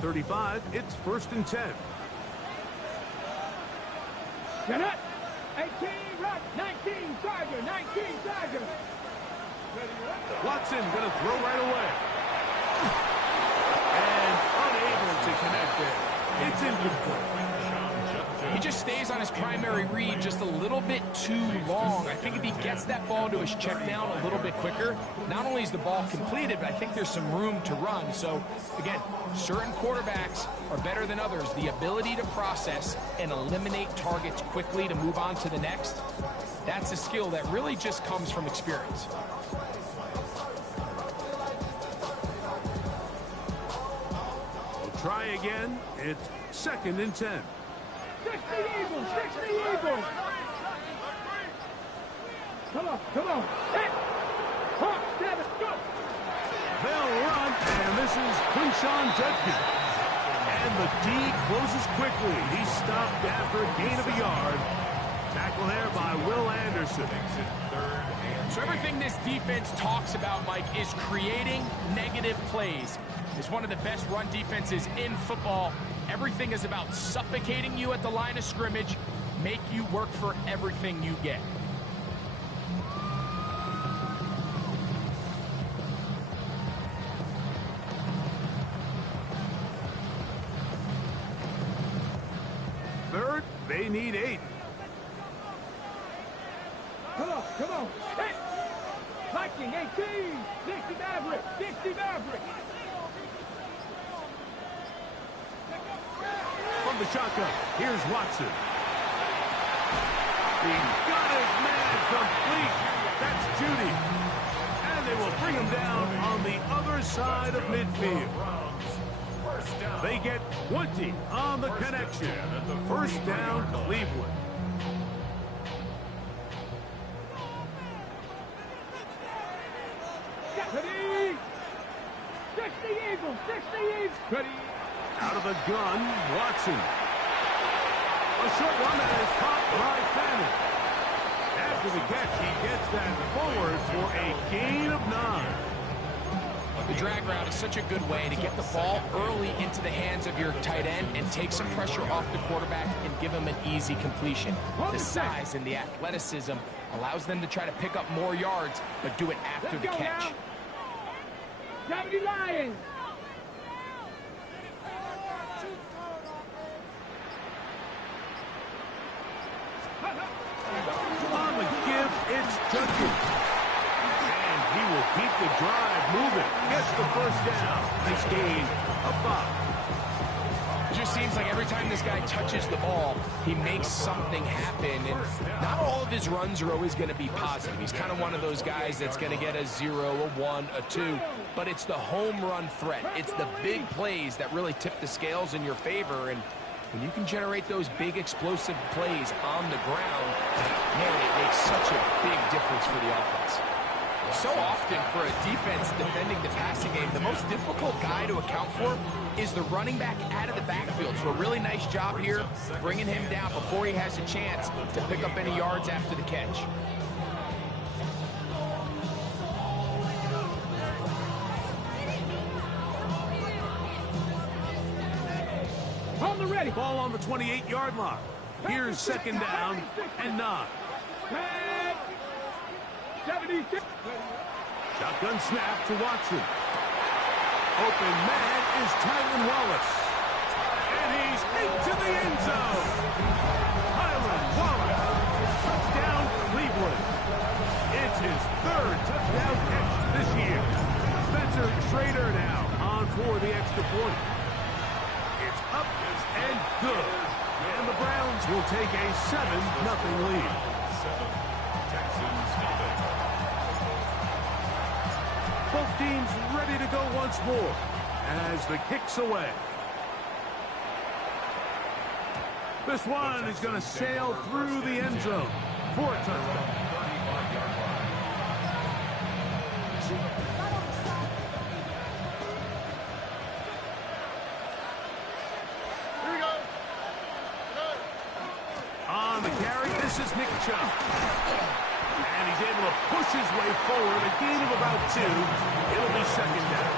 the 35. It's 1st and 10. Get it. 18, right. 19, Tiger. 19, Tiger. Watson going to throw right away. And unable to connect there. It's incomplete. He just stays on his primary read just a little bit too long. I think if he gets that ball to his check down a little bit quicker, not only is the ball completed, but I think there's some room to run. So, again, certain quarterbacks are better than others. The ability to process and eliminate targets quickly to move on to the next, that's a skill that really just comes from experience. We'll try again. It's 2nd and 10. 60 Eagles, 60 Eagles. Come on, come on. Hit. Hawk, 7, go. They'll run, and this is Quinshawn Judkins. And the D closes quickly. He's stopped after a gain of a yard. Tackle there by Will Anderson. So everything this defense talks about, Mike, is creating negative plays. It's one of the best run defenses in football. Everything is about suffocating you at the line of scrimmage, make you work for everything you get. Third, they need 8. Come on, come on. Hit. Viking, 18. 60 Maverick, 60 Maverick. From the shotgun, here's Watson. He's got his man complete. That's Judy. And they will bring him down on the other side of midfield. They get 20 on the connection. 1st down, Cleveland. Ready. 60 Eagles, 60 Eagles. Ready. Out of the gun, Watson. A short one that is caught by Fanning. After the catch, he gets that forward for a gain of 9. The drag route is such a good way to get the ball early into the hands of your tight end and take some pressure off the quarterback and give him an easy completion. The size and the athleticism allows them to try to pick up more yards, but do it after the catch. 70 Lions. On the give, it's Judkins. And he will keep the drive moving. Gets the 1st down. Nice gain of 5. It just seems like every time this guy touches the ball, he makes something happen. And not all of his runs are always going to be positive. He's kind of one of those guys that's going to get a 0, a 1, a 2. But it's the home run threat. It's the big plays that really tip the scales in your favor. And when you can generate those big explosive plays on the ground, man, it makes such a big difference for the offense. So often for a defense defending the passing game, the most difficult guy to account for is the running back out of the backfield. So a really nice job here, bringing him down before he has a chance to pick up any yards after the catch. On the ready. Ball on the 28-yard line. Here's 2nd down and 9. 76. Shotgun snap to Watson. Open man is Tylan Wallace. And he's into the end zone. Tylan Wallace. Touchdown, Cleveland. It's his 3rd touchdown catch this year. Spencer Schrader now on for the extra point. It's up and good. And the Browns will take a 7-0 lead. Both teams ready to go once more as the kick's away. This one is going to sail through the end zone for a touchdown. Here we go. On the carry, this is Nick Chubb. And he's able to push his way forward, a gain of about 2. It'll be 2nd down.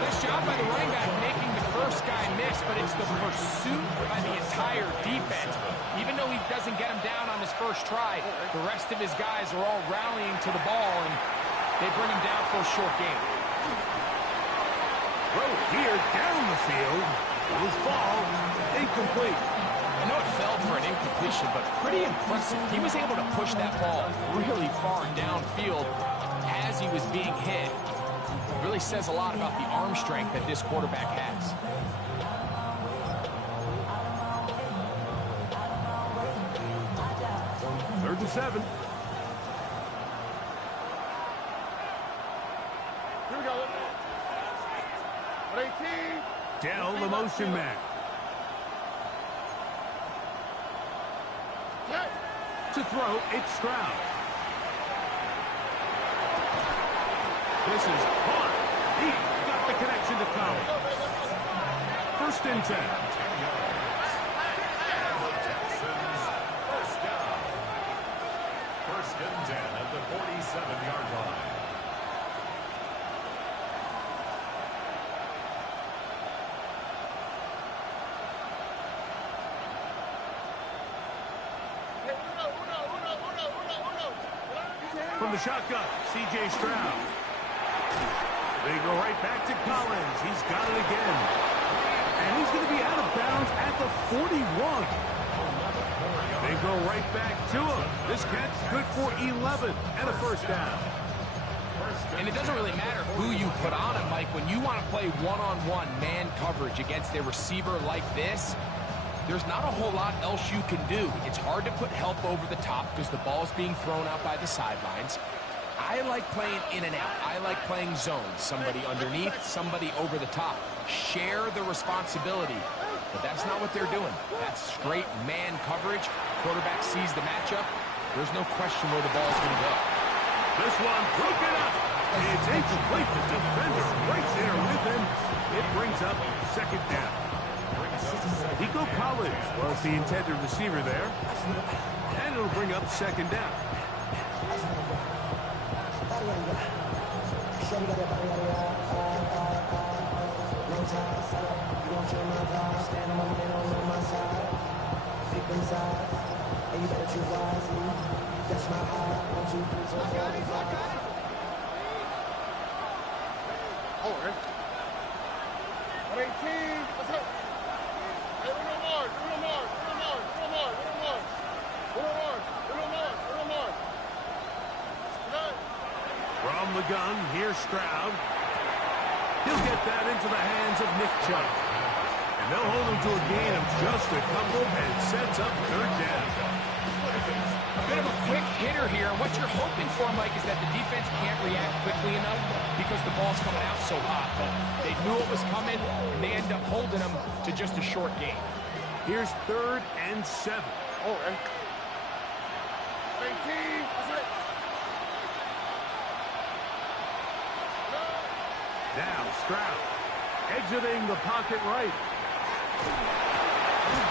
Nice job by the running back making the first guy missed, but it's the pursuit by the entire defense. Even though he doesn't get him down on his first try, the rest of his guys are all rallying to the ball, and they bring him down for a short game. Throw here down the field. Will fall. Incomplete. I know it fell for an incompletion, but pretty impressive. He was able to push that ball really far downfield as he was being hit. It really says a lot about the arm strength that this quarterback has. Third and 7. Here we go. 18. Dell, the motion man. To throw, it's Stroud. This is hard. He got the connection to Collins. First and 10. First and 10 at the 47-yard line. From the shotgun, C.J. Stroud. They go right back to Collins. He's got it again. And he's going to be out of bounds at the 41. They go right back to him. This catch good for 11 and a first down. And it doesn't really matter who you put on him, Mike. When you want to play one-on-one man coverage against a receiver like this, there's not a whole lot else you can do. It's hard to put help over the top because the ball's being thrown out by the sidelines. I like playing in and out. I like playing zones. Somebody underneath, somebody over the top. Share the responsibility. But that's not what they're doing. That's straight man coverage. Quarterback sees the matchup. There's no question where the ball's going to go. This one broken up. It's incomplete. The defender right there with him. It brings up second down. Nico Collins was the intended receiver there. And it'll bring up second down. Over. 18. Let's go. From the gun, here's Stroud. He'll get that into the hands of Nick Chubb. And they'll hold him to a gain of just a couple and sets up third down. A bit of a quick hitter here. What you're hoping for, Mike, is that the defense can't react quickly enough because the ball's coming out so hot. But they knew it was coming, and they end up holding them to just a short gain. Here's third and 7. Oh, and 18. Now Stroud exiting the pocket right.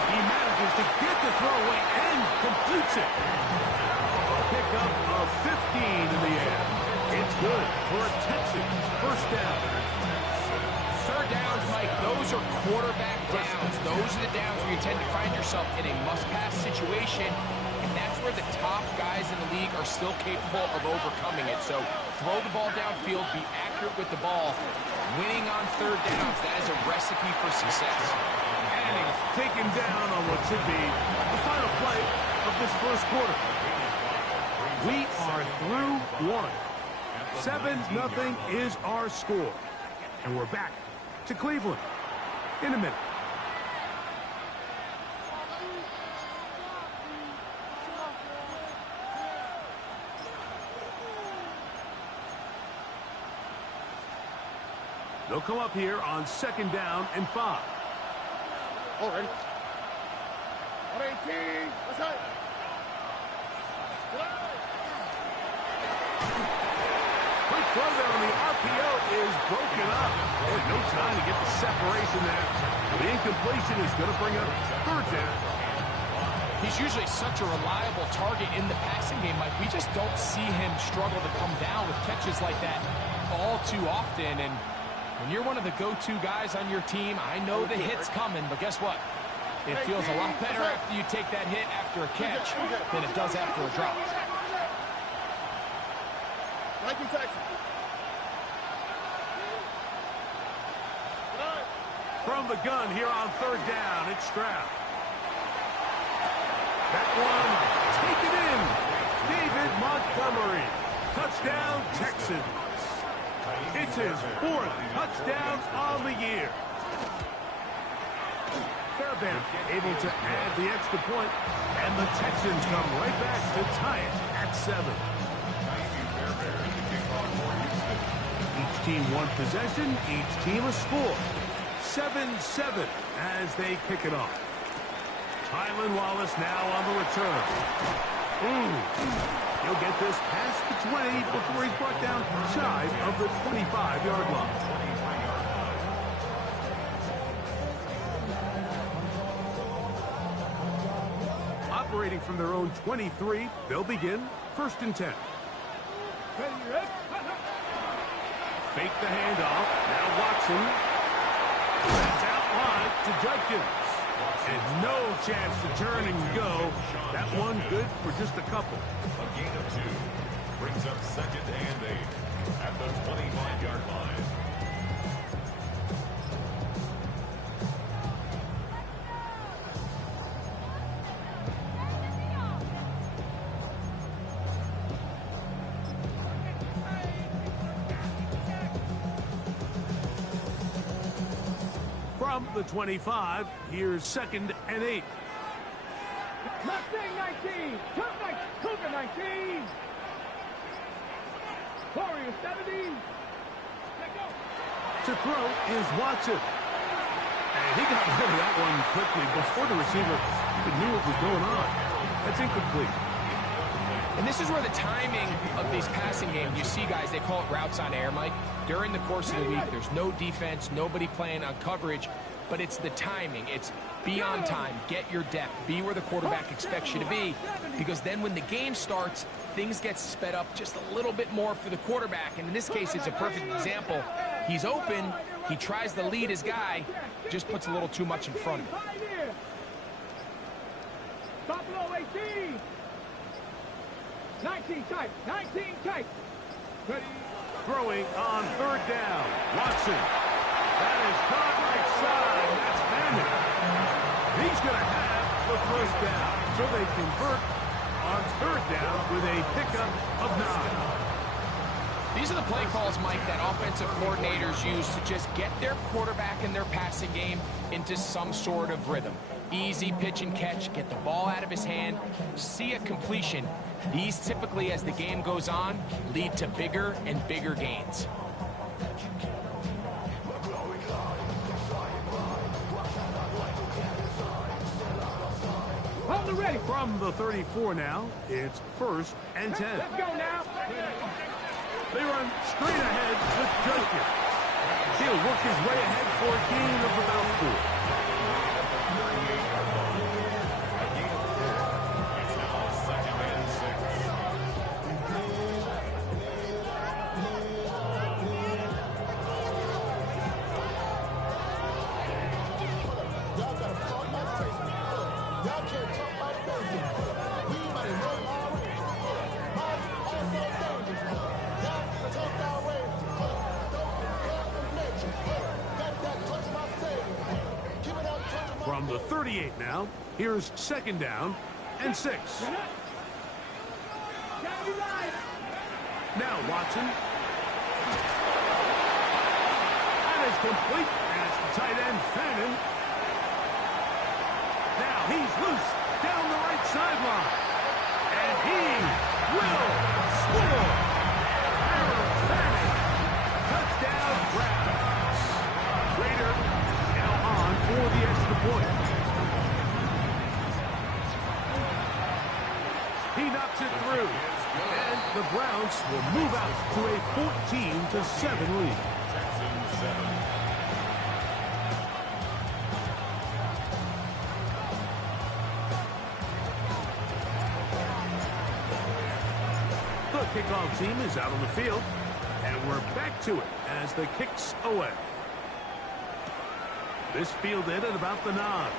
He manages to get the throw away and completes it. A pickup of 15 in the air. It's good for a Texans first down. Third downs, Mike, those are quarterback downs. Those are the downs where you tend to find yourself in a must-pass situation, and that's where the top guys in the league are still capable of overcoming it. So throw the ball downfield, be accurate with the ball. Winning on third downs, that is a recipe for success. And he's taken down on what should be the final play of this first quarter. We are through one. 7-0 is our score. And we're back to Cleveland in a minute. They'll come up here on second down and 5. Oh, ready. 18. Let's go. Quick throw there on the RPO is broken up. And no time to get the separation there. The incompletion is going to bring up third down. He's usually such a reliable target in the passing game, Mike. We just don't see him struggle to come down with catches like that all too often. And When you're one of the go-to guys on your team, I know the hit's coming, but guess what? It feels a lot better after you take that hit after a catch than it does after a drop. From the gun here on third down, it's Stroud. That one taken in. David Montgomery. Touchdown, Texans. It's his 4th touchdown on the year. Fairbairn able to add the extra point, and the Texans come right back to tie it at 7. Each team one possession, each team a score. 7-7 as they kick it off. Tylan Wallace now on the return. He'll get this past the 20 before he's brought down shy of the 25-yard line. Operating from their own 23, they'll begin 1st and 10. Fake the handoff. Now Watson. That's out wide to Judkins. And no chance to turn and go. That one good for just a couple. A gain of 2 brings up 2nd and 8 at the 25-yard line. From the 25, here's 2nd and 8. Mustang 19. Cougar 19. Warrior 70. To throw is Watson. And he got rid of that one quickly before the receiver even knew what was going on. That's incomplete. And this is where the timing of these passing games, you see guys, they call it routes on air, Mike. During the course of the week, there's no defense, nobody playing on coverage, but it's the timing. It's be on time, get your depth, be where the quarterback expects you to be, because then when the game starts, things get sped up just a little bit more for the quarterback. And in this case, it's a perfect example. He's open, he tries to lead his guy, just puts a little too much in front of him. Buffalo 18. 19 tight. 19 tight. Throwing on 3rd down. Watson. That is caught right side. That's Madden. He's going to have the 1st down. So they convert on 3rd down with a pickup of 9. These are the play calls, Mike, that offensive coordinators use to just get their quarterback and their passing game into some sort of rhythm. Easy pitch and catch, get the ball out of his hand, see a completion. These typically, as the game goes on, lead to bigger and bigger gains. Hold the ready. From the 34 now, it's 1st and 10. Let's go now. They run straight ahead with Judkins. He'll work his way ahead for a gain of about 4. From the 38 now, here's 2nd down and 6. Now Watson. That is complete. That's the tight end, Fannin. Now he's loose down the right sideline. And he will score. Aaron Fannin. Touchdown, Browns. Rader now on for the extra point. He knocks it through. And the Browns will move out to a 14-7 lead. Texans 7. The kickoff team is out on the field, and we're back to it as the kick's away. This fielded at about the 9.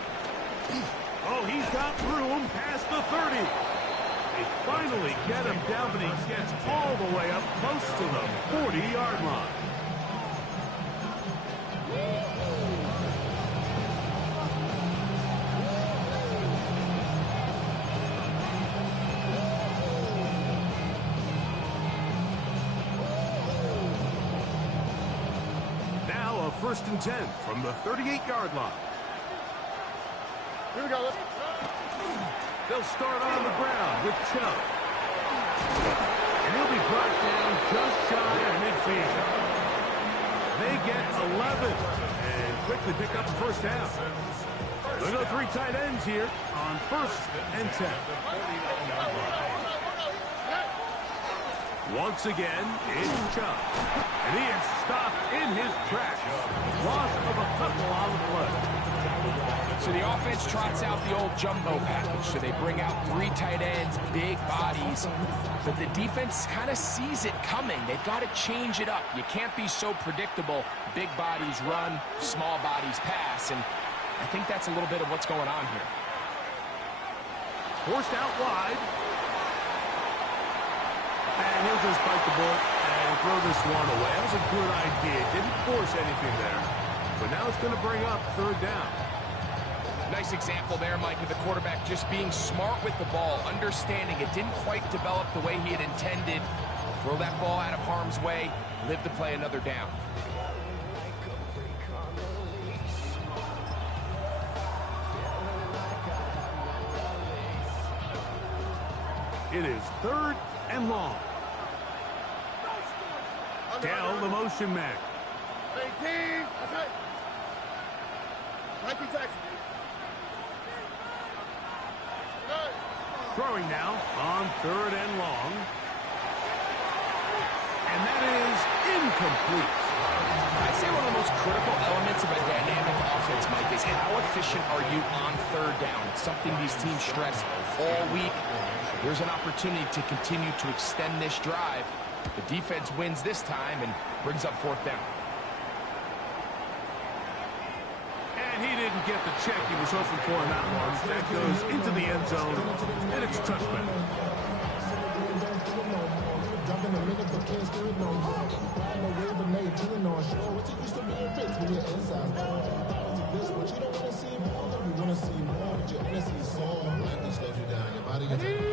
Oh, he's got room past the 30. They finally get him down, but he gets all the way up close to the 40-yard line. Now a 1st and 10 from the 38-yard line. Here we go. They'll start on the ground with Chubb. And he'll be brought down just shy of midfield. They get 11 and quickly pick up the first down. They'll go 3 tight ends here on 1st and 10. Once again, it's Chubb. And he is stopped in his tracks. Loss of a couple on the play. So the offense trots out the old jumbo package. So they bring out 3 tight ends, big bodies. But the defense kind of sees it coming. They've got to change it up. You can't be so predictable. Big bodies run, small bodies pass. And I think that's a little bit of what's going on here. Forced out wide. And he'll just bite the bullet and throw this one away. That was a good idea. Didn't force anything there. But now it's going to bring up 3rd down. Nice example there, Mike, of the quarterback just being smart with the ball, understanding it didn't quite develop the way he had intended. Throw that ball out of harm's way, live to play another down. It is 3rd and long. Dell, the motion man. 18. That's it. 19 taxi. Throwing now on 3rd and long. And that is incomplete. I'd say one of the most critical elements of a dynamic offense, Mike, is how efficient are you on 3rd down? It's something these teams stress all week. There's an opportunity to continue to extend this drive. The defense wins this time and brings up 4th down. And he didn't get the check he was hoping for in that one. That goes into the end zone, and it's a touchback.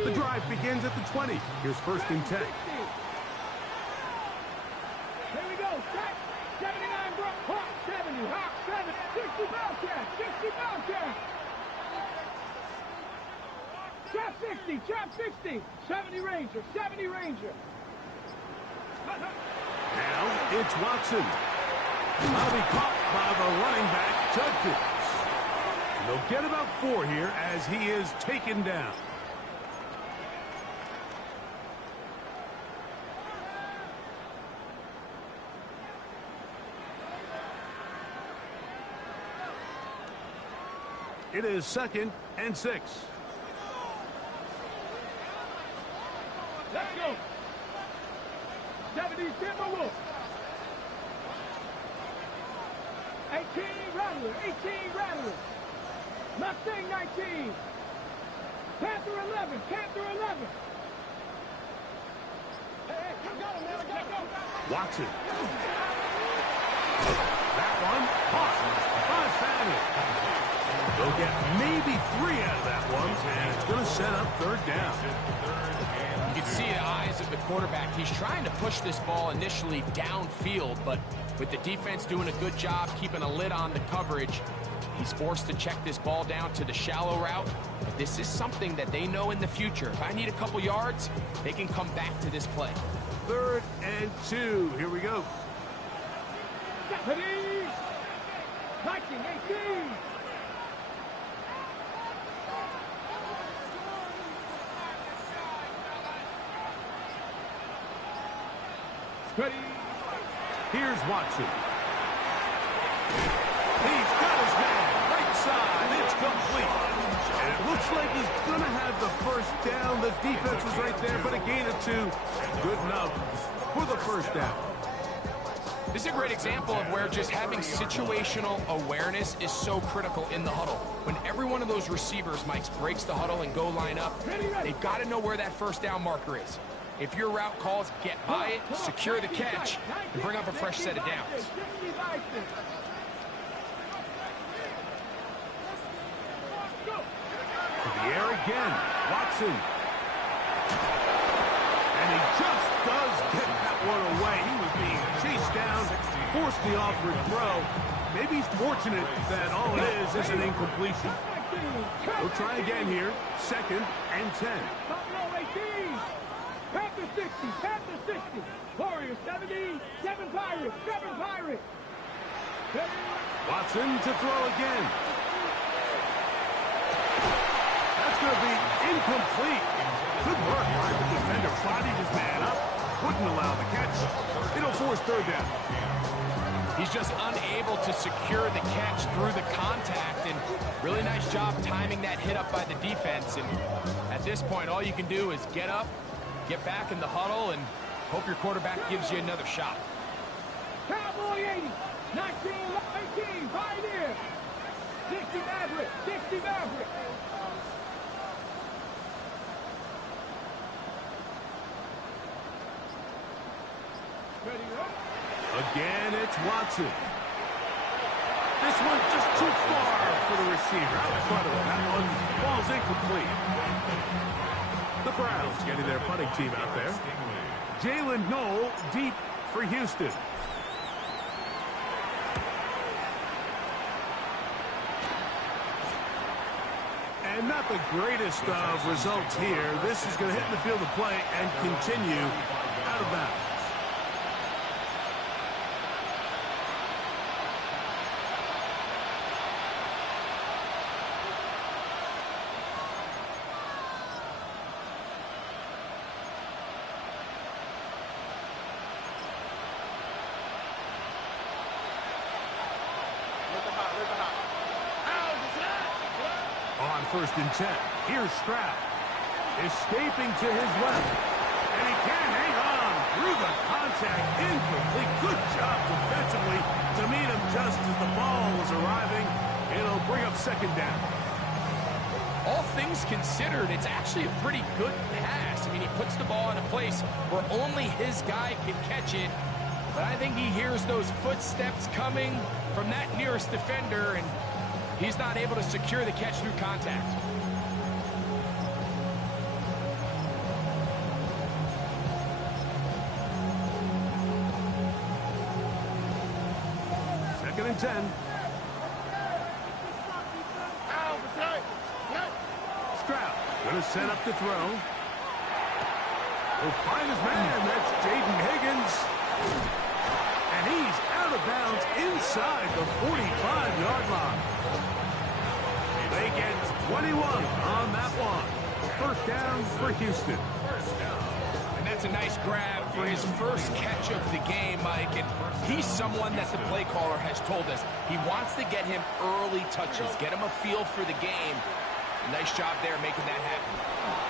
The drive begins at the 20. Here's 1st and 10. Here we go. Check. 79 Brook. Hawk 70. Hawk 7. 60 Bellcat. 60 Bellcat. Trap 60. Trap 60. 70 Ranger. 70 Ranger. Now it's Watson. I'll be caught by the running back, Judkins. And they'll get about 4 here as he is taken down. It is 2nd and 6. Let's go. 70 Timberwolf. 18 Rattler. 18 Rattler. Mustang 19. Panther 11. Panther 11. Hey, I got him, man. I got him. Watson. That one caught by Fanning. They'll get maybe 3 out of that one, and it's going to set up 3rd down. You can see the eyes of the quarterback. He's trying to push this ball initially downfield, but with the defense doing a good job keeping a lid on the coverage, he's forced to check this ball down to the shallow route. But this is something that they know in the future. If I need a couple yards, they can come back to this play. 3rd and 2. Here we go. Ready. Viking 18. Ready. Here's Watson. He's got his man. Right side. It's complete. And it looks like he's going to have the 1st down. The defense was right there, but a gain of 2. Good enough for the 1st down. This is a great example of where just having situational awareness is so critical in the huddle. When every one of those receivers, Mike, breaks the huddle and go line up, they've got to know where that first down marker is. If your route calls, get by it, secure the catch, and bring up a fresh set of downs. To the air again. Watson. And he just does get that one away. He was being chased down, forced the awkward throw. Maybe he's fortunate that all it is an incompletion. We'll try again here. 2nd and 10. Panther 60, Panther 60. Warriors 70, 7 Pirates, 7 Pirates. Watson to throw again. That's going to be incomplete. Good work by the defender. Bodied his man up. Wouldn't allow the catch. It'll force 3rd down. He's just unable to secure the catch through the contact, and really nice job timing that hit up by the defense. And at this point, all you can do is get up, get back in the huddle, and hope your quarterback gives you another shot. Cowboy 80, 19, Pioneer. 60 Maverick, 60 Maverick. Again, it's Watson. This one just too far for the receiver. Out in front of him. That one falls incomplete. The Browns getting their punting team out there. Jalen Knoll deep for Houston. And not the greatest of results here. This is going to hit the field of play and continue out of bounds. On 1st and 10. Here's Stroud. Escaping to his left. And he can't hang on through the contact. Incomplete. Good job defensively to meet him just as the ball was arriving. It'll bring up 2nd down. All things considered, it's actually a pretty good pass. I mean, he puts the ball in a place where only his guy can catch it. But I think he hears those footsteps coming from that nearest defender, and he's not able to secure the catch through contact. Second and 10. Stroud going to set up to throw. He'll find his man. That's Jaden Higgins. And he's out of bounds inside the 45-yard line. They get 21 on that one. 1st down for Houston. And that's a nice grab for his first catch of the game, Mike. And he's someone that the play caller has told us he wants to get him early touches, get him a feel for the game. Nice job there making that happen.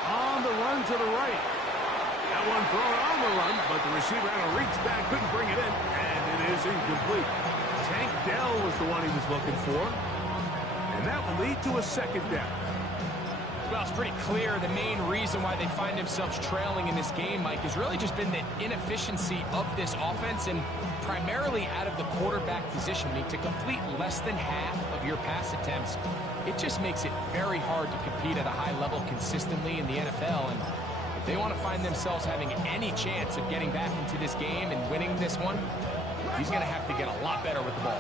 On the run to the right. That one thrown on the run, but the receiver had to reach back, couldn't bring it in, and it is incomplete. Tank Dell was the one he was looking for, and that will lead to a 2nd down. Well, it's pretty clear the main reason why they find themselves trailing in this game, Mike, has really just been the inefficiency of this offense and primarily out of the quarterback position. I mean, to complete less than half of your pass attempts, it just makes it very hard to compete at a high level consistently in the NFL. And if they want to find themselves having any chance of getting back into this game and winning this one, he's going to have to get a lot better with the ball.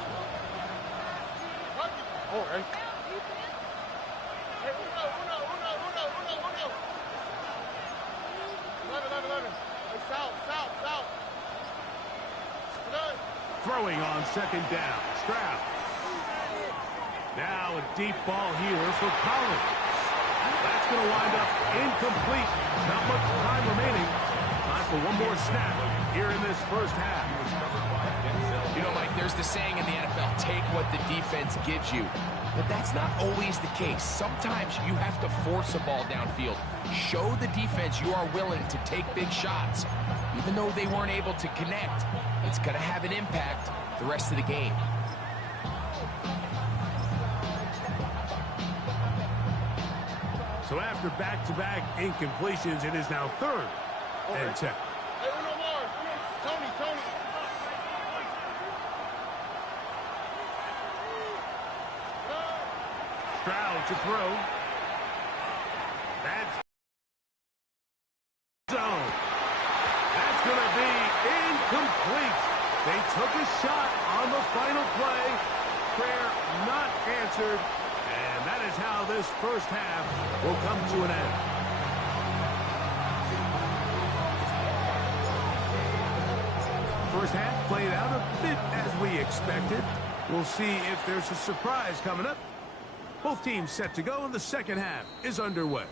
Throwing on 2nd down. Stroud. Now a deep ball here for Collins. That's going to wind up incomplete. Not much time remaining. Time for one more snap here in this 1st half. You know, Mike, there's the saying in the NFL, take what the defense gives you. But that's not always the case. Sometimes you have to force a ball downfield. Show the defense you are willing to take big shots. Even though they weren't able to connect, it's going to have an impact the rest of the game. So after back-to-back incompletions, it is now 3rd and 10. Tony. Stroud to throw. That's zone. That's going to be incomplete. They took a shot on the final play. Prayer not answered. And that is how this first half will come to an end. First half played out a bit as we expected. We'll see if there's a surprise coming up. Both teams set to go, and the second half is underway.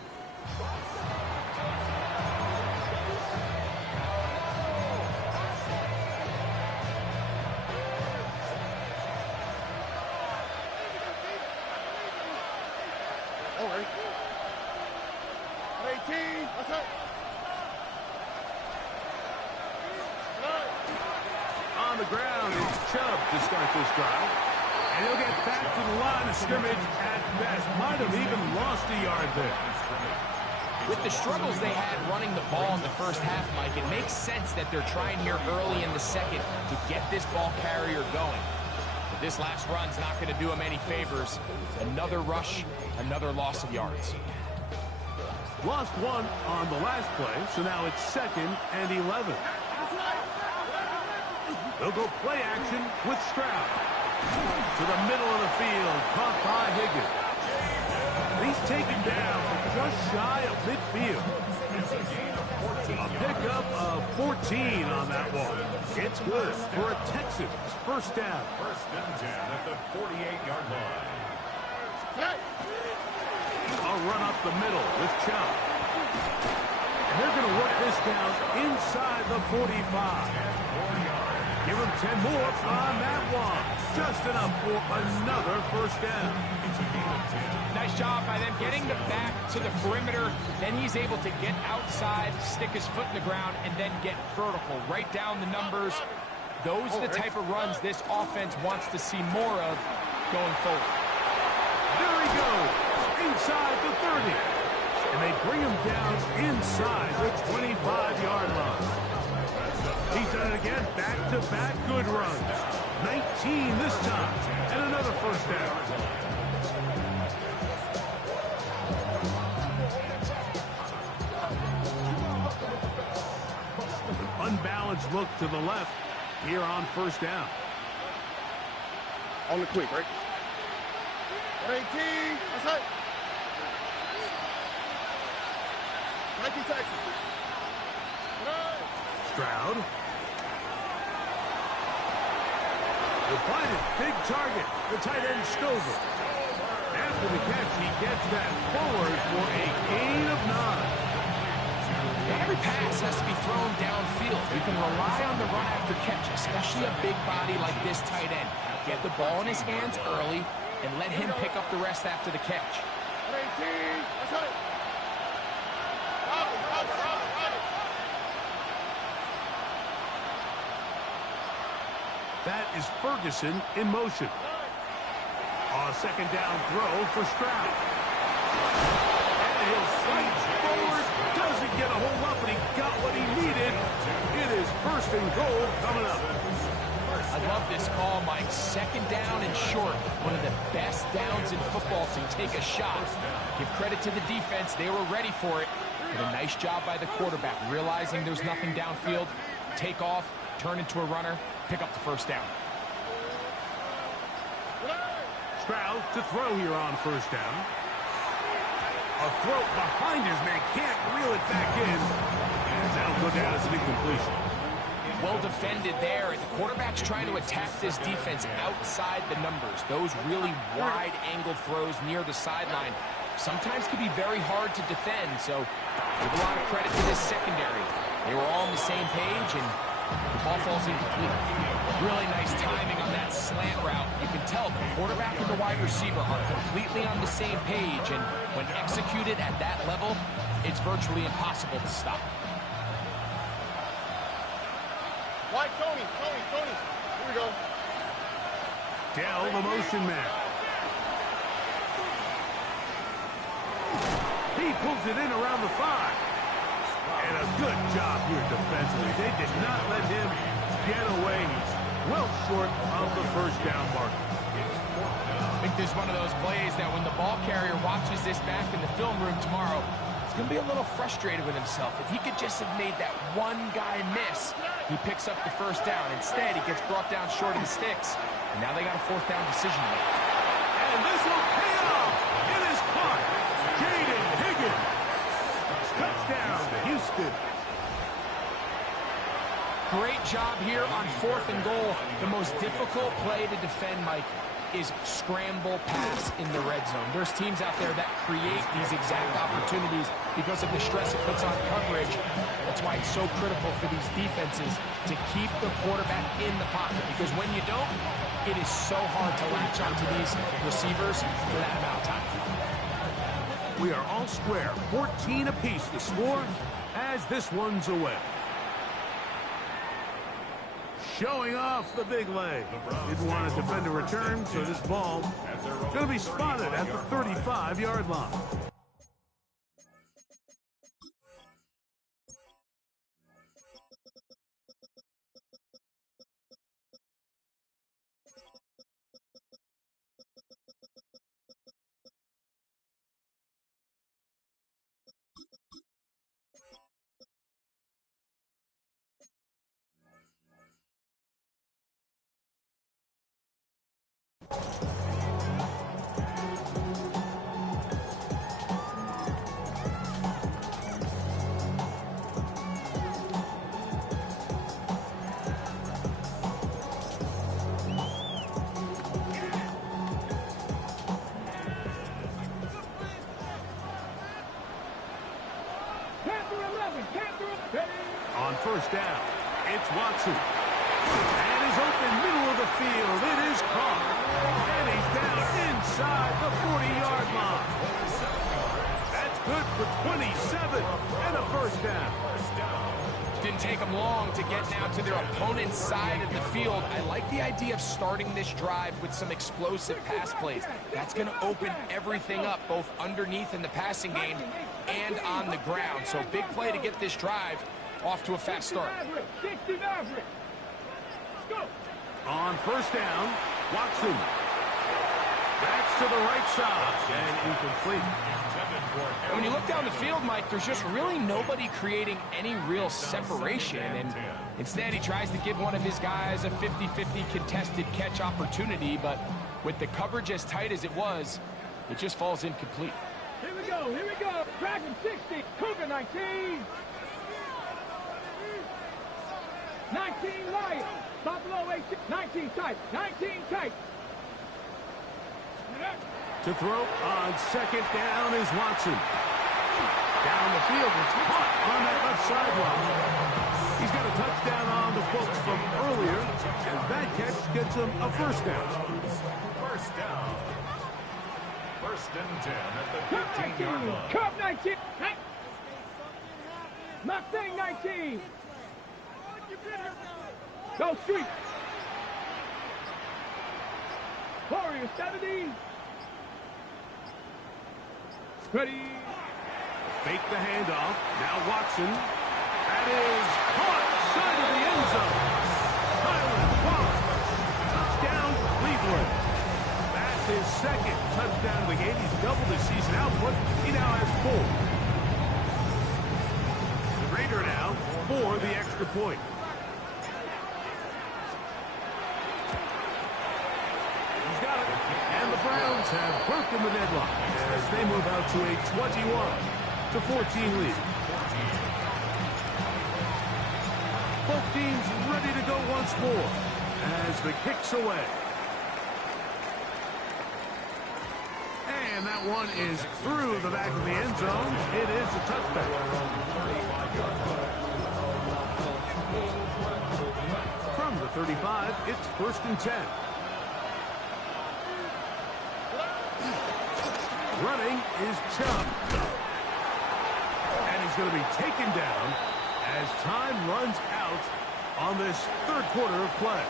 On the ground, it's Chubb to start this drive. And he'll get back to the line of scrimmage at best. Might have even lost a yard there. With the struggles they had running the ball in the first half, Mike, it makes sense that they're trying here early in the second to get this ball carrier going. But this last run's not going to do him any favors. Another rush, another loss of yards. Lost one on the last play, so now it's 2nd and 11. They'll go play action with Stroud. To the middle of the field, caught by Higgins. He's taken down just shy of midfield. A pickup of 14 on that one. It's good for a Texans first down. First and 10 at the 48-yard line. A run up the middle with Chubb. And they're going to work this down inside the 45. Give him 10 more on that one. Just enough for another first down. Nice job by them getting the back to the perimeter. Then he's able to get outside, stick his foot in the ground, and then get vertical. Right down the numbers. Those are the type of runs this offense wants to see more of going forward. There he goes. Inside the 30. And they bring him down inside the 25-yard line. He's done it again, back-to-back good runs. 19 this time, and another first down. An unbalanced look to the left here on first down. On the quick, right? 18, that's it. 19 Texas. Stroud. Will find his big target, the tight end Stover. After the catch, he gets that forward for a gain of 9. Every pass has to be thrown downfield. You can rely on the run after catch, especially a big body like this tight end. Get the ball in his hands early and let him pick up the rest after the catch. 18, that's it. That is Ferguson in motion. A second down throw for Stroud. And he'll slice forward. Doesn't get a whole lot, but he got what he needed. It is 1st and goal coming up. I love this call, Mike. Second down and short. One of the best downs in football to take a shot. Give credit to the defense. They were ready for it. But a nice job by the quarterback, realizing there's nothing downfield. Take off, turn into a runner, pick up the first down. Stroud to throw here on first down. A throw behind his man, can't reel it back in. And that'll go down as an incompletion. Well defended there. The quarterback's trying to attack this defense outside the numbers. Those really wide angle throws near the sideline sometimes can be very hard to defend. So give a lot of credit to this secondary. They were all on the same page, and The ball falls incomplete. Really nice timing on that slant route. You can tell the quarterback and the wide receiver are completely on the same page, and when executed at that level, it's virtually impossible to stop. Why, Tony? Here we go. Dell, the motion man. He pulls it in around the 5. And a good job here defensively. They did not let him get away. He's well short of the first down marker. I think this is one of those plays that when the ball carrier watches this back in the film room tomorrow, he's going to be a little frustrated with himself. If he could just have made that one guy miss, he picks up the first down. Instead, he gets brought down short of the sticks. And now they got a fourth down decision to make. And this will pay off. It is caught. Jaden Higgins. Touchdown to Houston. Great job here on 4th and goal. The most difficult play to defend, Mike, is scramble pass in the red zone. There's teams out there that create these exact opportunities because of the stress it puts on coverage. That's why it's so critical for these defenses to keep the quarterback in the pocket, because when you don't, it is so hard to latch onto these receivers for that amount of time. We are all square. 14 apiece the score as this one's away. Showing off the big leg. Didn't want to defend a return, so this ball is going to be spotted at the 35-yard line. On first down, it's Watson. And he's open middle of the field. It is caught. And he's down inside the 40-yard line. That's good for 27 and a first down. Didn't take them long to get now to their opponent's side of the field. I like the idea of starting this drive with some explosive pass plays. That's going to open everything up, both underneath in the passing game and on the ground. So big play to get this drive off to a fast start. On first down, Watson. Backs to the right side and incomplete. And when you look down the field, Mike, there's just really nobody creating any real separation. And instead, he tries to give one of his guys a 50-50 contested catch opportunity. But with the coverage as tight as it was, it just falls incomplete. Here we go. Dragon 60, Cougar 19. 19 Lions, Buffalo 18, 19 tight, 19 tight. To throw on second down is Watson. Down the field, it's caught on that left sideline. He's got a touchdown on the books from earlier, and that catch gets him a first down. First down. First and 10 at the 15-yard line. Cub 19. Mustang 19. Go Street. Warrior 70. Ready. Fake the handoff. Now Watson. That is caught side of the end zone. Highland Wallace. Touchdown, Cleveland. That's his second touchdown of the game. He's doubled his season output. He now has 4. The Raider now for the extra point. He's got it. And the Browns have broken the deadlock as they move out to a 21-14 lead. Both teams ready to go once more as the kick's away. And that one is through the back of the end zone. It is a touchback. 35, it's 1st and 10. Running is Chubb. And he's going to be taken down as time runs out on this 3rd quarter of play.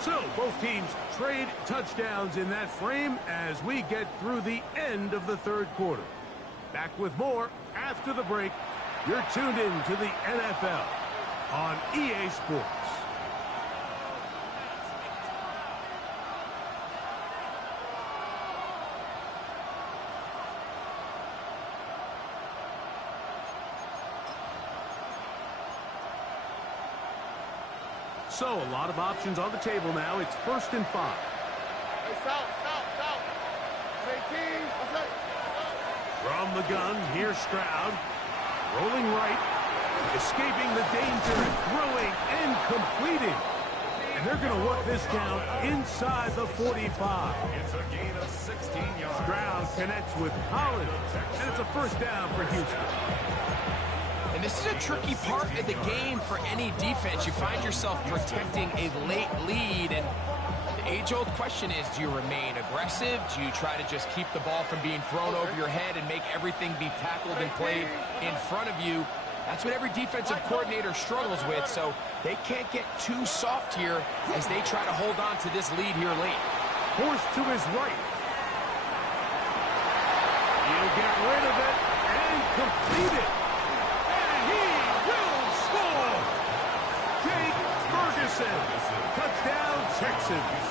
So both teams trade touchdowns in that frame as we get through the end of the 3rd quarter. Back with more after the break. You're tuned in to the NFL on EA Sports. So, a lot of options on the table now. It's 1st and 5. Hey, south. 18, what's that? From the gun, here's Stroud. Rolling right. Escaping the danger and throwing and completing. And they're going to work this down inside the 45. It's a gain of 16 yards. Stroud connects with Holland. And it's a 1st down for Houston. And this is a tricky part of the game for any defense. You find yourself protecting a late lead, and the age-old question is, do you remain aggressive? Do you try to just keep the ball from being thrown over your head and make everything be tackled and played in front of you? That's what every defensive coordinator struggles with, so they can't get too soft here as they try to hold on to this lead here late. Forced to his right. He'll get rid of it and complete it. Touchdown, Texans.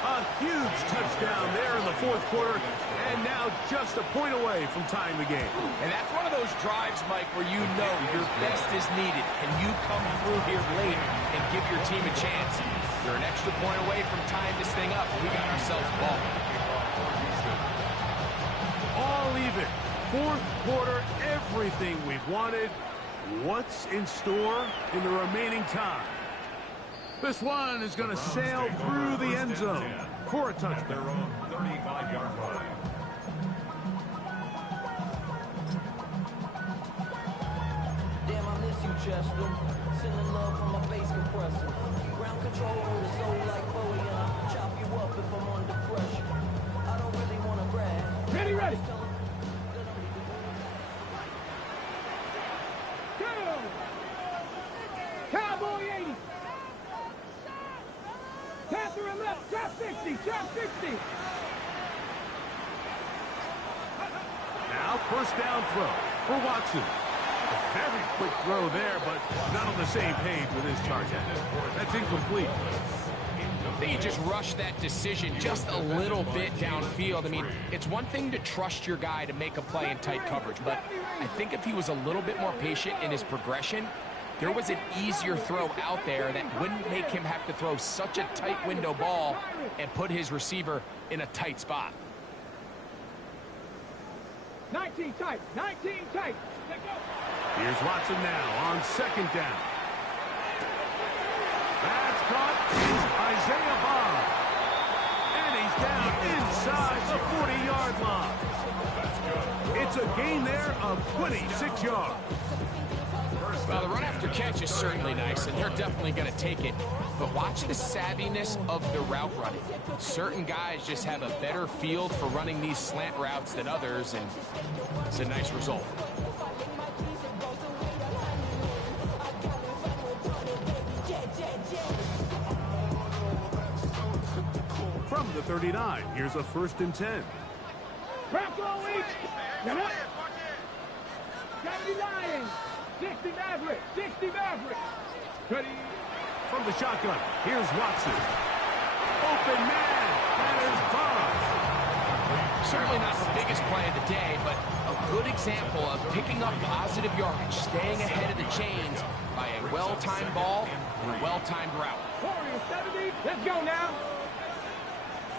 A huge touchdown there in the 4th quarter, and now just a point away from tying the game. And that's one of those drives, Mike, where you know your best is needed. Can you come through here late and give your team a chance? You're an extra point away from tying this thing up. We got ourselves a ball. All even. 4th quarter, everything we've wanted. What's in store in the remaining time? This one is going to sail through the end zone for a touchdown. Their own 35-yard line. Damn, I miss you, Chester. Sending love from my bass compressor. Ground control with a soul like Bowie, and I'll chop you up if I'm under pressure. I don't really want to brag. Ready. Cowboy 80. Pass to him left. Drop 60. Now 1st down throw for Watson. A very quick throw there, but not on the same page with his target. That's incomplete. I think he just rushed that decision just a little bit downfield. I mean, it's one thing to trust your guy to make a play in tight coverage, but I think if he was a little bit more patient in his progression, there was an easier throw out there that wouldn't make him have to throw such a tight window ball and put his receiver in a tight spot. 19 tight. Let's go. Here's Watson now on 2nd down. That's caught is Isaiah Bond. And he's down inside the 40-yard line. It's a gain there of 26 yards. Well, the run after catch is certainly nice, and they're definitely going to take it. But watch the savviness of the route running. Certain guys just have a better feel for running these slant routes than others, and it's a nice result. From the 39, here's a 1st and 10. Crack all week. Get up. 70 Lions. 60 Maverick. Ready. From the shotgun, here's Watson. Open man. That is Bond. Certainly not the biggest play of the day, but a good example of picking up positive yardage, staying ahead of the chains by a well-timed ball and a well-timed route. Warrior 70. Let's go now.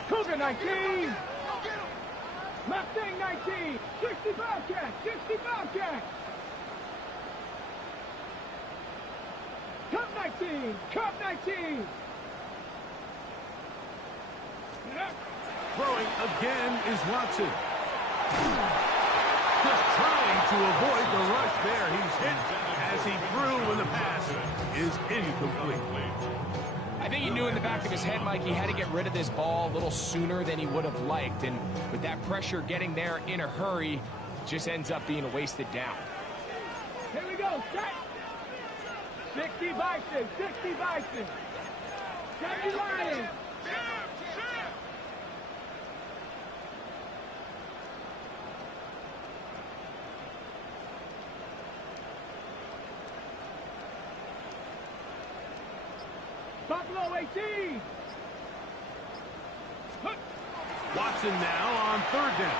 Cougar 19. Mustang 19. 60 Bobcat. Cup 19. Throwing again is Watson. Just trying to avoid the rush there. He's hit as he threw when the pass is incomplete. I think he knew in the back of his head, Mike, he had to get rid of this ball a little sooner than he would have liked. And with that pressure getting there in a hurry, just ends up being a wasted down. Here we go, set. 60 Bison, 60 Bison. 70 Lions. Buffalo 18. Watson now on third down.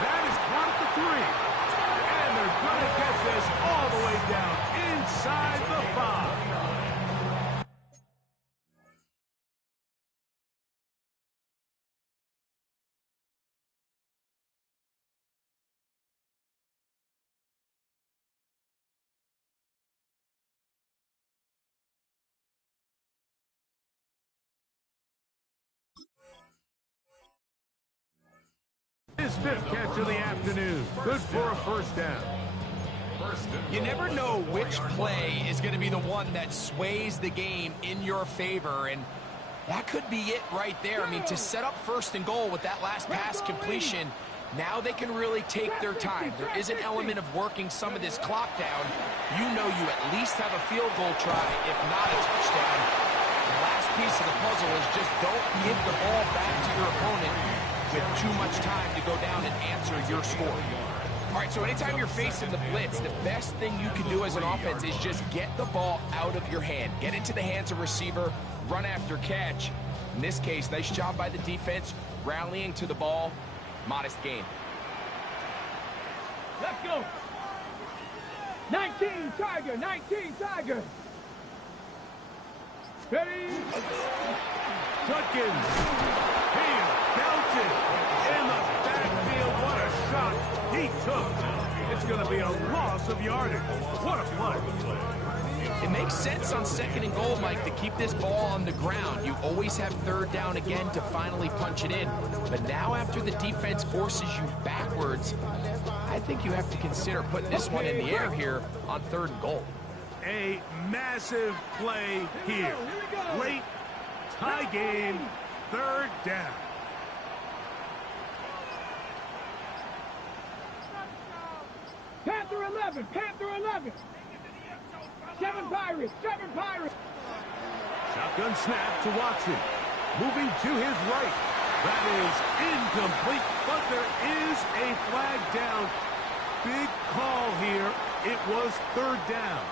That is caught at the 3. And they're going to get this all the way down inside the 5. His 5th catch of the afternoon. Good for a first down. You never know which play is going to be the one that sways the game in your favor, and that could be it right there. I mean, to set up 1st and goal with that last pass completion, now they can really take their time. There is an element of working some of this clock down. You know you at least have a field goal try, if not a touchdown. The last piece of the puzzle is just don't give the ball back to your opponent with too much time to go down and answer your score. All right, so anytime you're facing the blitz, the best thing you can do as an offense is just get the ball out of your hand. Get into the hands of receiver, run after catch. In this case, nice job by the defense, rallying to the ball, modest gain. Let's go. 19 Tiger, 19 Tiger. Ready? Judkins. He's belted in the backfield. What a shot he took. It's going to be a loss of yardage. What a play. It makes sense on 2nd and goal, Mike, to keep this ball on the ground. You always have 3rd down again to finally punch it in. But now after the defense forces you backwards, I think you have to consider putting this one in the air here on 3rd and goal. A massive play here. Late tie game, 3rd down. Panther 11, Panther 11. 7 Pirates, 7 Pirates. Shotgun snap to Watson. Moving to his right. That is incomplete, but there is a flag down. Big call here. It was 3rd down.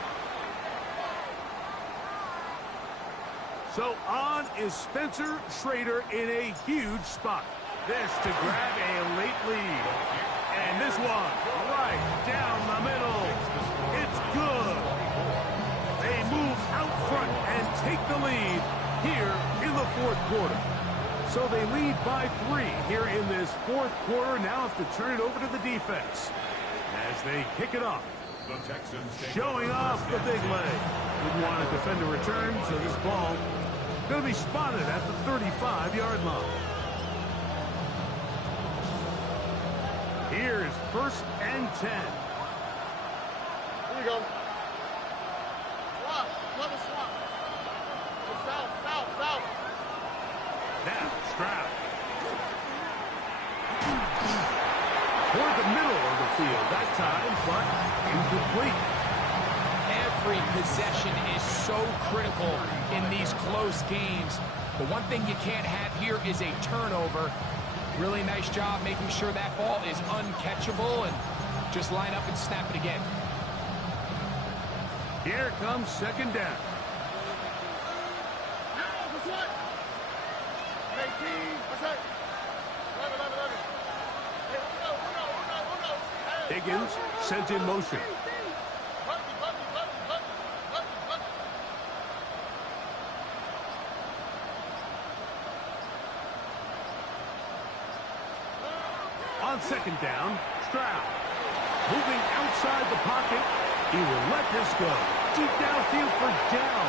So on is Spencer Schrader in a huge spot. This to grab a late lead. And this one right down the middle. It's good. They move out front and take the lead here in the 4th quarter. So they lead by 3 here in this 4th quarter. Now have to turn it over to the defense as they kick it off. The Texans Showing off the big leg. Didn't want to defend a return, so this ball going to be spotted at the 35-yard line. Here's 1st and 10. Here we go. Swap. Another swap. South, south, south. Now, Stroud. Toward the middle of the field that time, but incomplete. Every possession is so critical in these close games. The one thing you can't have here is a turnover. Really nice job making sure that ball is uncatchable and just line up and snap it again. Here comes 2nd down. Higgins sent in motion. On 2nd down, Stroud. Moving outside the pocket. He will let this go. Deep downfield for Dell.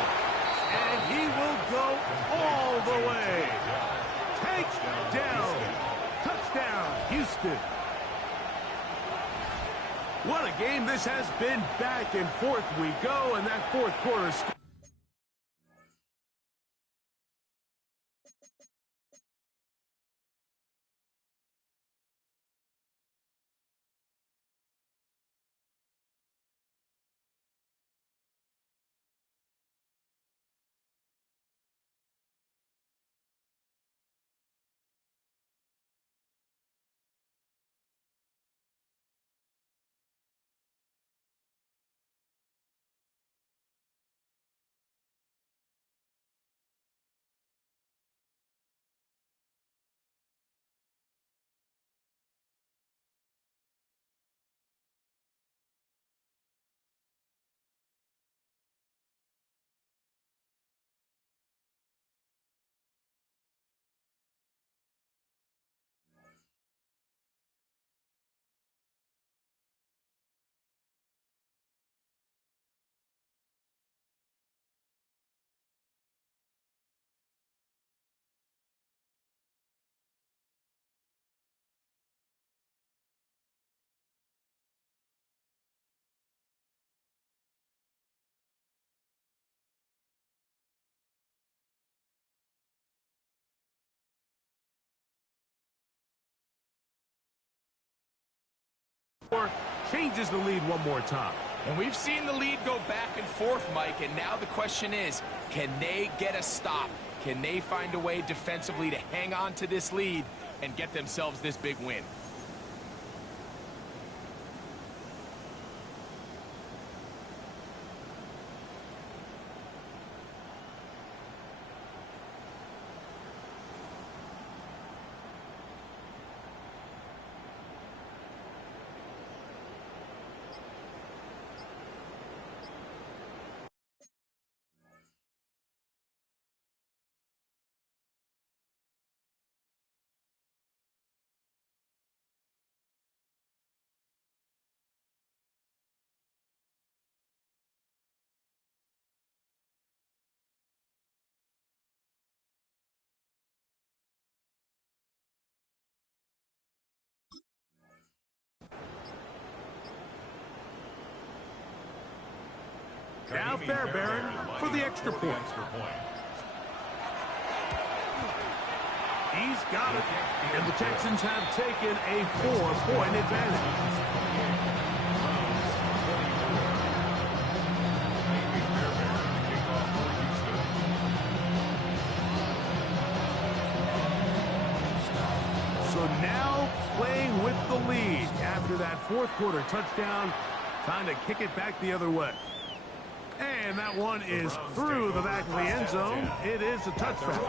And he will go all the way. Takes Dell. Touchdown, Houston. What a game this has been. Back and forth we go, and that fourth quarter score. Changes the lead one more time. And we've seen the lead go back and forth, Mike, and now the question is, can they get a stop? Can they find a way defensively to hang on to this lead and get themselves this big win? Now Fairbairn for the extra point. He's got it. And the Texans have taken a 4-point advantage. So now playing with the lead after that fourth quarter touchdown. Time to kick it back the other way. And that one is through the back of the end zone. It is a touchback.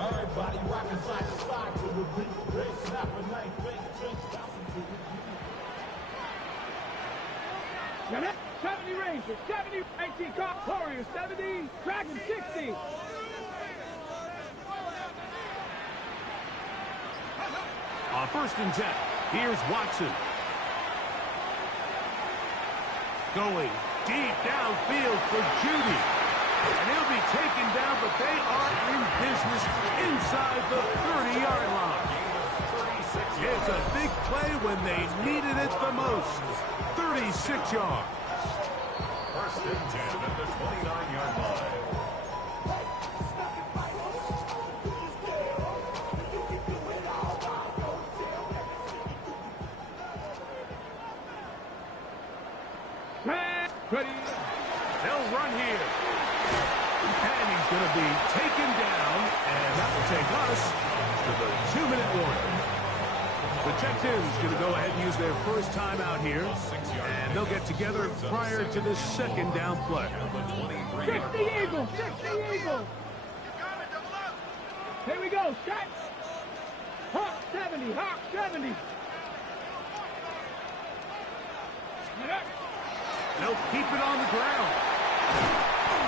Everybody rocking side to side to the beat. They snap a knife, bang, change, bouncing to the beat. 70 Rangers, 70 18 Cop Warriors, 70 Dragon 60. On 1st and 10, here's Watson. Going deep downfield for Judy. And he'll be taken down, but they are in business inside the 30-yard line. It's a big play when they needed it the most. 36 yards. 1st and 10 at the 29-yard line. Ready. They'll run here. And he's going to be taken down, and that will take us to the 2-minute warning. The Texans going to go ahead and use their first timeout here, and they'll get together prior to the 2nd down play. 60 Eagles, 60 Eagles. Here we go, shot. Hawk 70, Hawk 70. They'll keep it on the ground.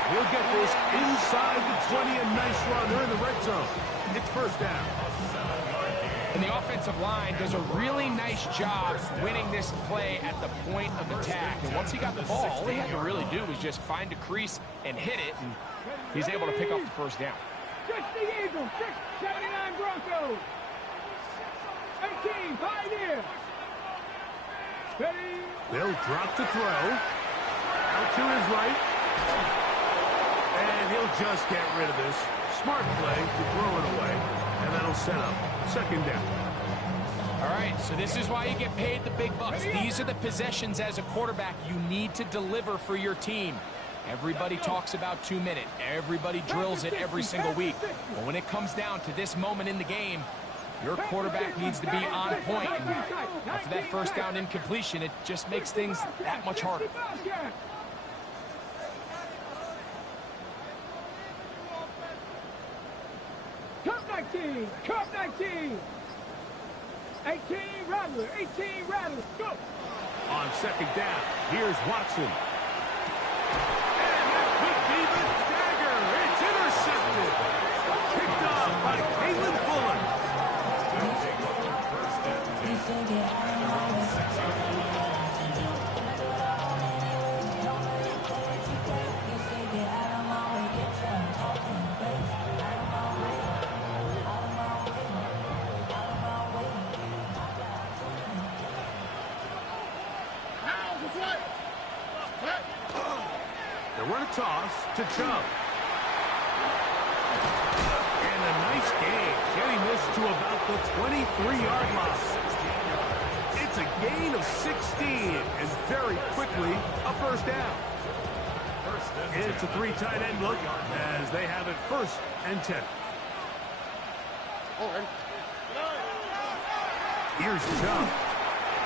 He'll get this inside the 20, a nice run. They're in the red zone. It's 1st down. And the offensive line does a really nice job winning this play at the point of attack. And once he got the ball, all he had to really do was just find a crease and hit it, and he's able to pick up the first down. 60 Eagles, 79 Broncos. 18 Pioneers. Ready? They'll drop to throw. Out to his right. And he'll just get rid of this. Smart play to throw it away. And that'll set up second down. All right, so this is why you get paid the big bucks. These are the possessions as a quarterback you need to deliver for your team. Everybody talks about 2 minute. Everybody drills it every single week. But when it comes down to this moment in the game, your quarterback needs to be on point. And after that first down incompletion, it just makes things that much harder. Cup 19, Cup 19. 18 Rattler, 18 Rattler, go. On second down, here's Watson. And that could be the dagger. It's intercepted. Picked off by Caitlin Fuller. They run a toss to Chubb. And a nice gain, getting this to about the 23-yard line. It's a gain of 16, and very quickly a first down. It's a 3 tight end look as they have it 1st and 10. Here's Chubb.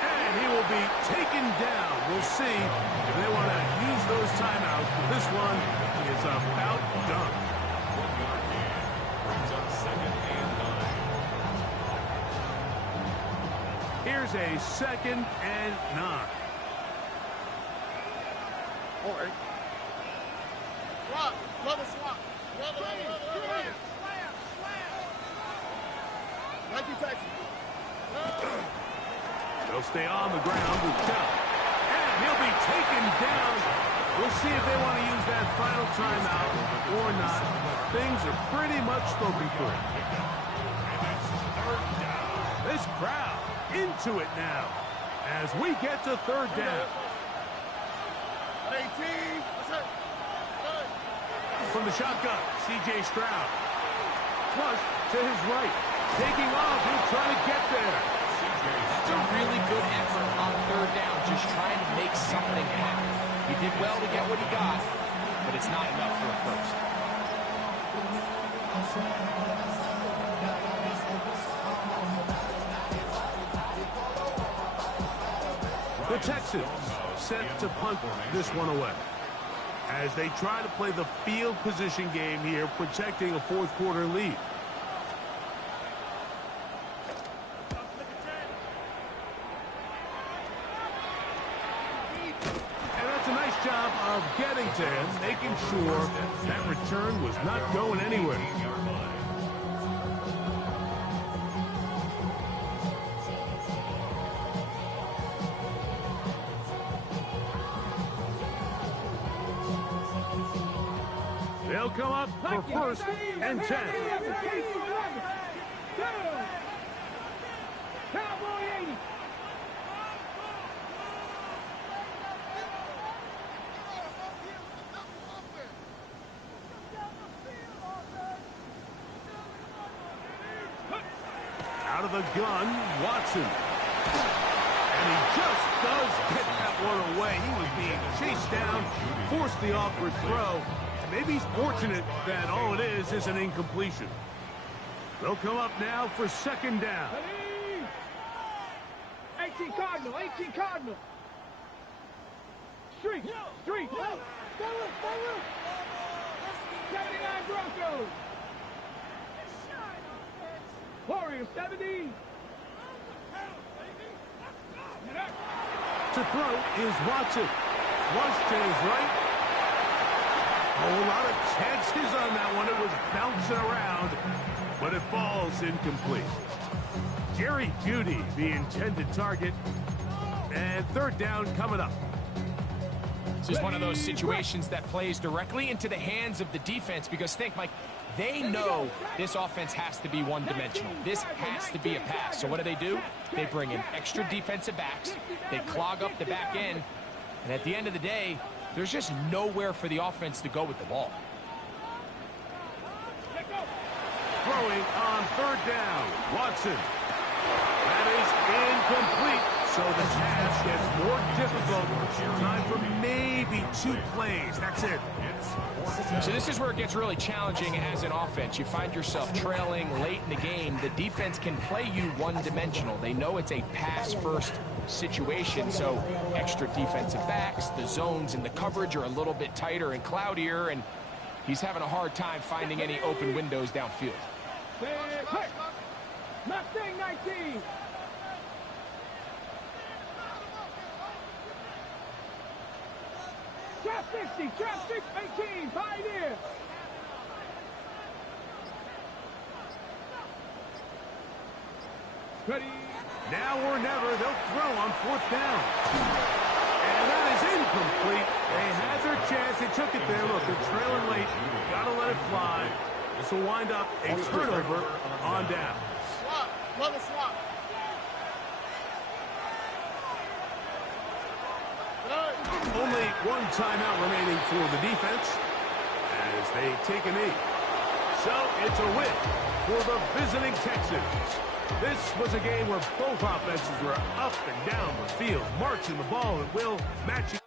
And he will be taken down. We'll see if they want to use those timeouts. But this one is about done. Brings up second and 9. Here's a 2nd and 9. All right. Swap. Love a swap. Love it. Nike Texas. They'll stay on the ground with Chubb. And he'll be taken down. We'll see if they want to use that final timeout or not. Things are pretty much spoken for. This crowd into it now as we get to 3rd down. 18. From the shotgun, C.J. Stroud. Flush to his right. Taking off, he'll try to get there. That's a really good effort on 3rd down, just trying to make something happen. He did well to get what he got, but it's not enough for a first. The Texans set to punt this one away as they try to play the field position game here, protecting a 4th quarter lead. Job of getting to him, making sure that return was not going anywhere. They'll come up for 1st and 10. Cowboy 80. Out of the gun, Watson. And he just does get that one away. He was being chased down, forced the awkward throw. Maybe he's fortunate that all it is an incompletion. They'll come up now for 2nd down. 18 Cardinal, 18 Cardinal. Street. 79 Broncos. Warriors 70. To throw is Watson. Flush to his right. A whole lot of chances on that one. It was bouncing around, but it falls incomplete. Jerry Jeudy, the intended target. And third down coming up. This is one of those situations that plays directly into the hands of the defense because think, Mike, they know this offense has to be one-dimensional. This has to be a pass. So what do? They bring in extra defensive backs. They clog up the back end. And at the end of the day, there's just nowhere for the offense to go with the ball. Throwing on third down. Watson. That is incomplete. So the task gets more difficult. Time for maybe 2 plays. That's it. So this is where it gets really challenging as an offense. You find yourself trailing late in the game. The defense can play you one-dimensional. They know it's a pass-first situation, so extra defensive backs, the zones and the coverage are a little bit tighter and cloudier, and he's having a hard time finding any open windows downfield. Mustang 19. Trap 60, trap 618, Pioneer. Ready. Now or never, they'll throw on fourth down. And that is incomplete. They had their chance. They took it there. Look, they're trailing late. Got to let it fly. This will wind up a turnover on down. Swap. Another swap. Only one timeout remaining for the defense as they take a knee. So it's a win for the visiting Texans. This was a game where both offenses were up and down the field, marching the ball at will, matching.